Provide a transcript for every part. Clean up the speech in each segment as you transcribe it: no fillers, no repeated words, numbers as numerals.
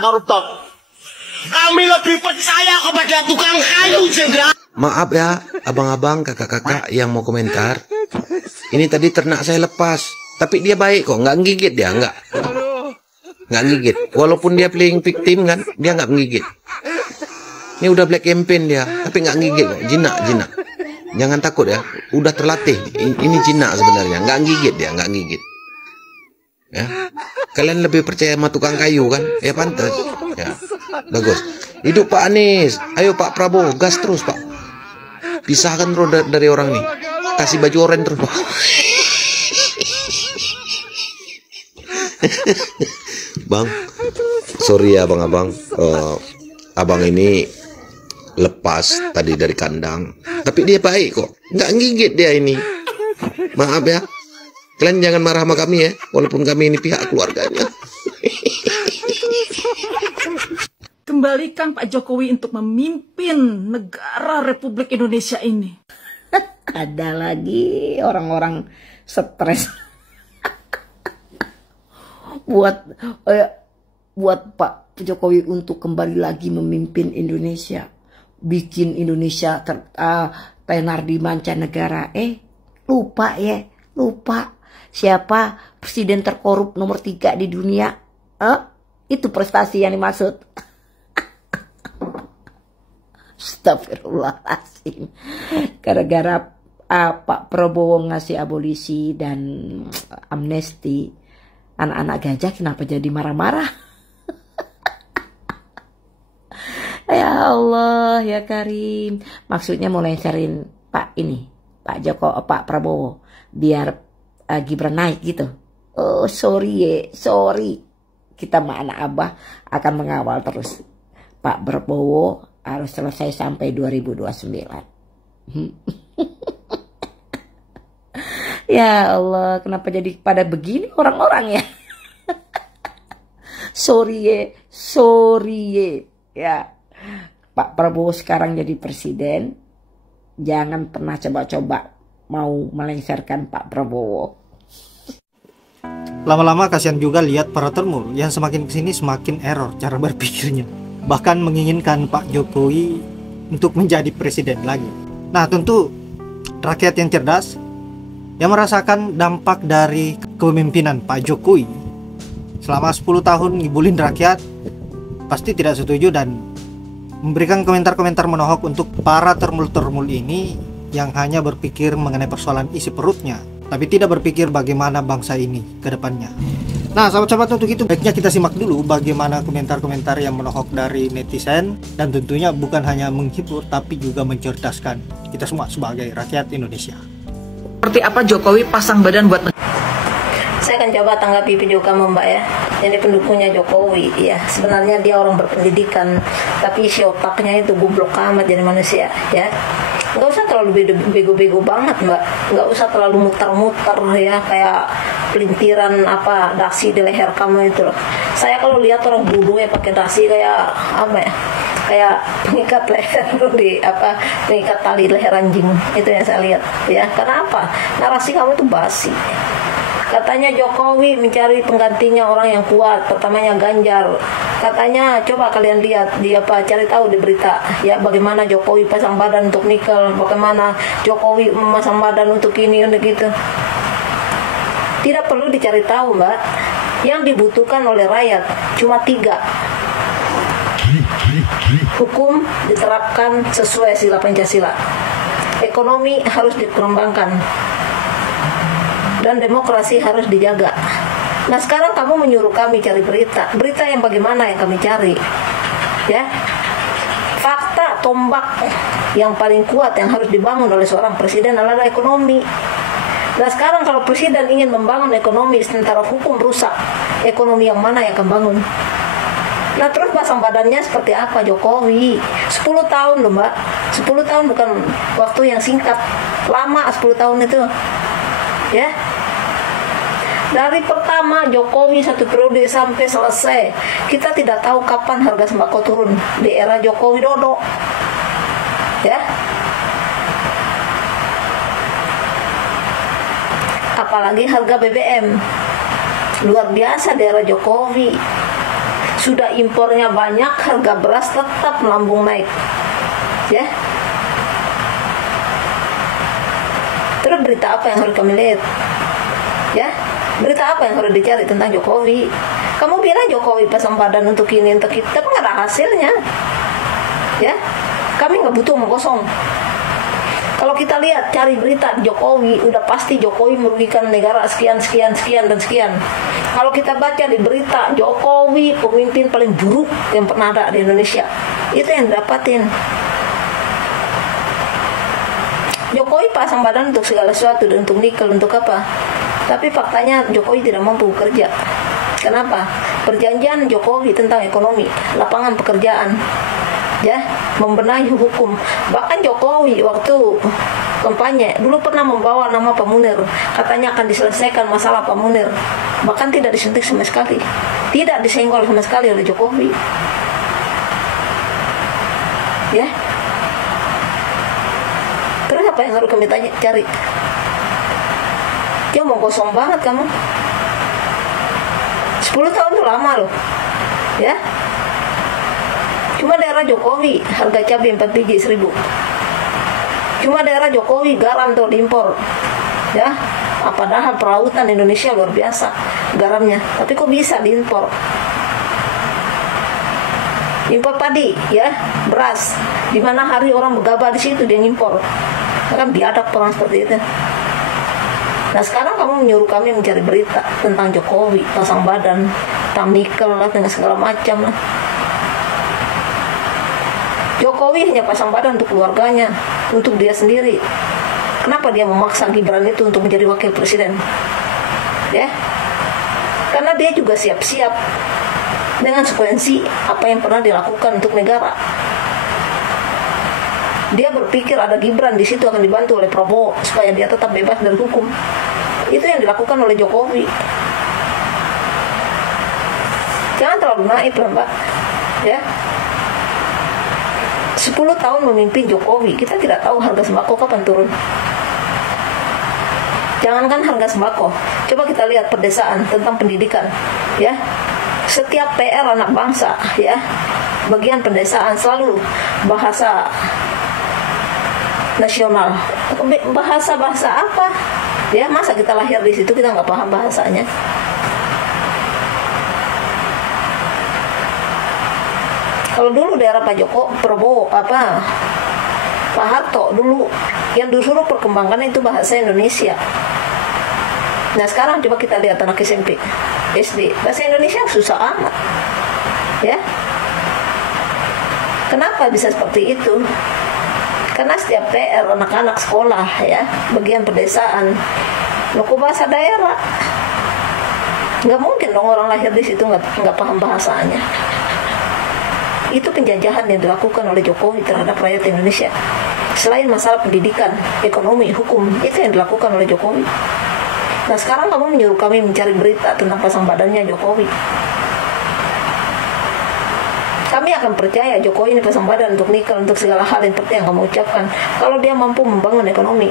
koruptor. Kami lebih percaya kepada tukang kayu, Jenderal. Maaf ya, abang-abang, kakak-kakak yang mau komentar. Ini tadi ternak saya lepas, tapi dia baik kok, nggak gigit dia, nggak gigit. Walaupun dia playing victim kan, dia nggak menggigit. Ini udah black campaign dia, tapi nggak gigit kok, jinak. Jangan takut ya, udah terlatih. Ini jinak sebenarnya, nggak gigit dia, nggak gigit. Ya, kalian lebih percaya sama tukang kayu kan? Ya pantas. Ya, bagus. Hidup Pak Anies, ayo Pak Prabowo, gas terus Pak. Pisahkan roda dari orang nih, kasih baju oranye terus Pak. Bang, sorry ya abang-abang, abang ini lepas tadi dari kandang, tapi dia baik kok, nggak gigit dia ini. Maaf ya, kalian jangan marah sama kami ya, walaupun kami ini pihak keluarganya. Kembalikan Pak Jokowi untuk memimpin negara Republik Indonesia ini. Ada lagi orang-orang stres buat Pak Jokowi untuk kembali lagi memimpin Indonesia, bikin Indonesia tenar di mancanegara. Lupa siapa presiden terkorup nomor 3 di dunia. Itu prestasi yang dimaksud. Astagfirullahaladzim. Gara-gara Pak Prabowo ngasih abolisi dan amnesti, anak-anak gajah kenapa jadi marah-marah? Ya Allah ya Karim. Maksudnya mau lencerin Pak Prabowo biar Gibran naik gitu. Oh sorry. Kita sama anak abah akan mengawal terus. Pak Prabowo harus selesai sampai 2029. Ya Allah, kenapa jadi pada begini orang-orang ya? Sorry ya. Pak Prabowo sekarang jadi presiden, jangan pernah coba-coba mau melengsarkan Pak Prabowo. Lama-lama kasihan juga lihat para termur yang semakin kesini semakin error cara berpikirnya. Bahkan menginginkan Pak Jokowi untuk menjadi presiden lagi. Nah tentu rakyat yang cerdas, yang merasakan dampak dari kepemimpinan Pak Jokowi selama 10 tahun ngibulin rakyat, pasti tidak setuju dan memberikan komentar-komentar menohok untuk para termul-termul ini yang hanya berpikir mengenai persoalan isi perutnya, tapi tidak berpikir bagaimana bangsa ini ke depannya. Nah sahabat-sahabat, untuk itu baiknya kita simak dulu bagaimana komentar-komentar yang menohok dari netizen, dan tentunya bukan hanya menghibur tapi juga mencerdaskan kita semua sebagai rakyat Indonesia. Seperti apa Jokowi pasang badan buat Saya akan coba tanggapi video kamu Mbak ya. Jadi pendukungnya Jokowi ya, sebenarnya dia orang berpendidikan, tapi si otaknya itu goblok amat jadi manusia ya. Nggak usah terlalu bego-bego banget Mbak, nggak usah terlalu muter-muter ya, kayak pelintiran dasi di leher kamu itu loh. Saya kalau lihat orang bodoh ya pakai dasi kayak kayak pengikat leher pengikat tali leher anjing, itu yang saya lihat ya. Karena apa? Narasi kamu itu basi. Katanya Jokowi mencari penggantinya orang yang kuat, pertamanya Ganjar. Katanya coba kalian lihat cari tahu di berita ya, bagaimana Jokowi pasang badan untuk nikel, bagaimana Jokowi memasang badan untuk ini untuk gitu. Tidak perlu dicari tahu Mbak. Yang dibutuhkan oleh rakyat cuma 3. Hukum diterapkan sesuai sila Pancasila. Ekonomi harus dikembangkan. Dan demokrasi harus dijaga. Nah sekarang kamu menyuruh kami cari berita yang bagaimana yang kami cari ya. Fakta tombak yang paling kuat yang harus dibangun oleh seorang presiden adalah ekonomi. Nah sekarang kalau presiden ingin membangun ekonomi sementara hukum rusak, ekonomi yang mana yang akan bangun? Nah terus pasang badannya seperti apa Jokowi? 10 tahun loh Mbak, 10 tahun bukan waktu yang singkat, lama 10 tahun itu ya. Dari pertama Jokowi 1 periode sampai selesai, kita tidak tahu kapan harga sembako turun di era Jokowi Dodo ya. Apalagi harga BBM luar biasa di era Jokowi. Sudah impornya banyak, harga beras tetap melambung naik. Ya. Terus berita apa yang harus kami lihat? Ya, berita apa yang harus dicari tentang Jokowi? Kamu bilang Jokowi pasang badan untuk ini, untuk itu, tapi nggak ada hasilnya. Ya, kami nggak butuh omong kosong. Kalau kita lihat cari berita Jokowi, udah pasti Jokowi merugikan negara sekian dan sekian. Kalau kita baca di berita Jokowi pemimpin paling buruk yang pernah ada di Indonesia, itu yang dapatin. Jokowi pasang badan untuk segala sesuatu, untuk nikel, untuk apa? Tapi faktanya Jokowi tidak mampu bekerja. Kenapa? Perjanjian Jokowi tentang ekonomi, lapangan pekerjaan, ya, membenahi hukum. Bahkan Jokowi waktu kampanye dulu pernah membawa nama Pak Munir, katanya akan diselesaikan masalah Pak Munir. Bahkan tidak disuntik sama sekali, tidak disenggol sama sekali oleh Jokowi. Ya. Terus apa yang harus kami cari? Dia mau kosong banget kamu. 10 tahun itu lama loh. Ya. Cuma daerah Jokowi harga cabai 4 biji 1.000. Cuma daerah Jokowi garam tuh diimpor. Ya. Padahal perautan Indonesia luar biasa garamnya, tapi kok bisa diimpor? Impor padi, ya, beras. Di mana hari orang bergabah di situ dia ngimpor. Kan biadab orang seperti itu. Nah sekarang kamu menyuruh kami mencari berita tentang Jokowi pasang badan, tentang nikel lah, dengan segala macam lah. Jokowi hanya pasang badan untuk keluarganya, untuk dia sendiri. Kenapa dia memaksa Gibran itu untuk menjadi wakil presiden? Ya, karena dia juga siap-siap dengan konsekuensi apa yang pernah dilakukan untuk negara. Dia berpikir ada Gibran di situ akan dibantu oleh Prabowo supaya dia tetap bebas dari hukum. Itu yang dilakukan oleh Jokowi. Jangan terlalu naif lah Mbak. Ya. 10 tahun memimpin Jokowi, kita tidak tahu harga sembako kapan turun. Jangankan harga sembako, coba kita lihat pedesaan tentang pendidikan. Ya. Setiap PR anak bangsa, ya, bagian pedesaan selalu bahasa nasional. Bahasa apa? Ya, masa kita lahir di situ kita nggak paham bahasanya? Kalau dulu daerah Pak Prabowo, Pak Harto dulu yang disuruh perkembangan itu bahasa Indonesia. Nah sekarang coba kita lihat anak SMP, SD, bahasa Indonesia susah amat. Ya, kenapa bisa seperti itu? Karena setiap PR anak-anak sekolah, ya, bagian pedesaan, loku bahasa daerah. Nggak mungkin dong orang lahir di situ nggak paham bahasanya. Itu penjajahan yang dilakukan oleh Jokowi terhadap rakyat Indonesia. Selain masalah pendidikan, ekonomi, hukum, itu yang dilakukan oleh Jokowi. Nah sekarang kamu menyuruh kami mencari berita tentang pasang badannya Jokowi. Kami akan percaya Jokowi ini pasang badan untuk nikel, untuk segala hal yang seperti yang kamu ucapkan. Kalau dia mampu membangun ekonomi,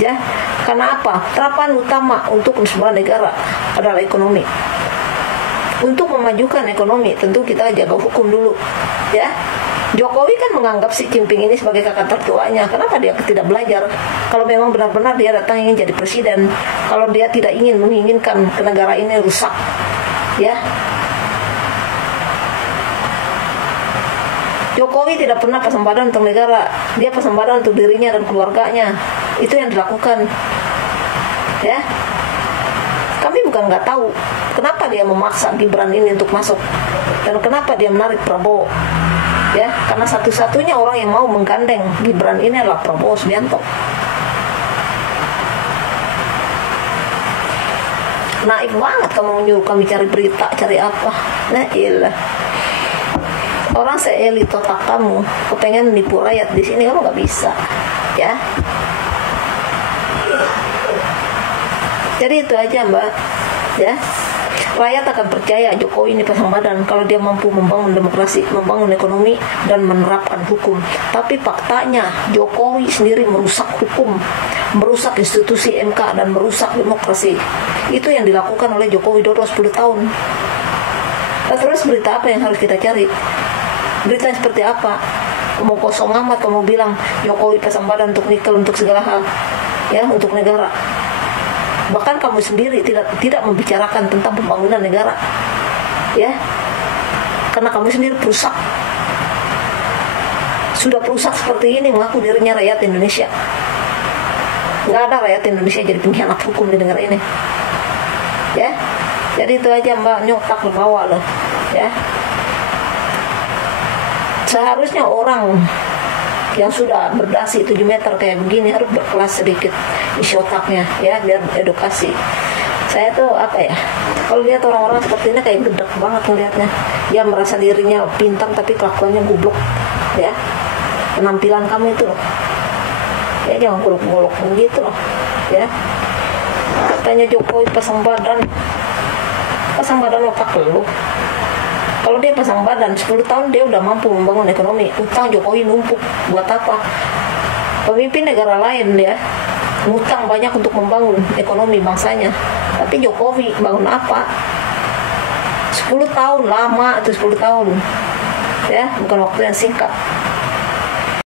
ya, karena apa? Terapan utama untuk sebuah negara adalah ekonomi. Untuk memajukan ekonomi, tentu kita jaga hukum dulu, ya. Jokowi kan menganggap si Jinping ini sebagai kakak tertuanya. Kenapa dia tidak belajar? Kalau memang benar-benar dia datang ingin jadi presiden, kalau dia tidak menginginkan ke negara ini rusak, ya. Jokowi tidak pernah pasang badan untuk negara, dia pasang badan untuk dirinya dan keluarganya. Itu yang dilakukan, ya. Kami bukan nggak tahu kenapa dia memaksa Gibran ini untuk masuk dan kenapa dia menarik Prabowo, ya, karena satu-satunya orang yang mau menggandeng Gibran ini adalah Prabowo Subianto. Naif banget kamu menyuruh kami cari berita, cari apa? Nah iyalah. Orang seelit otak kamu kepengen menipu rakyat di sini, kamu nggak bisa, ya. Jadi itu aja Mbak, ya. Rakyat akan percaya Jokowi ini pasang badan kalau dia mampu membangun demokrasi, membangun ekonomi, dan menerapkan hukum. Tapi faktanya Jokowi sendiri merusak hukum, merusak institusi MK, dan merusak demokrasi. Itu yang dilakukan oleh Jokowi Widodo 10 tahun. Nah, terus berita apa yang harus kita cari? Berita seperti apa? Kamu kosong amat, kamu bilang Jokowi pasang badan untuk nikel, untuk segala hal, ya, untuk negara. Bahkan kamu sendiri tidak membicarakan tentang pembangunan negara, ya, karena kamu sendiri perusak. Sudah perusak seperti ini mengaku dirinya rakyat Indonesia. Nggak ada rakyat Indonesia jadi pengkhianat hukum di negara ini, ya. Jadi itu aja Mbak, nyotak lo bawa loh, ya. Seharusnya orang yang sudah berdasi 7 meter kayak begini harus berkelas sedikit isi otaknya, ya, biar edukasi. Saya tuh apa ya, kalau lihat orang-orang seperti ini kayak gedek banget ngelihatnya. Dia merasa dirinya pintar tapi kelakuannya goblok, ya. Penampilan kamu itu loh, ya, jangan golok-golok begitu loh, ya. Katanya Jokowi pasang badan otak lu. Kalau dia pasang badan 10 tahun dia udah mampu membangun ekonomi. Utang Jokowi numpuk buat apa? Pemimpin negara lain ya ngutang banyak untuk membangun ekonomi bangsanya, tapi Jokowi bangun apa? 10 tahun lama, itu 10 tahun, ya, bukan waktu yang singkat.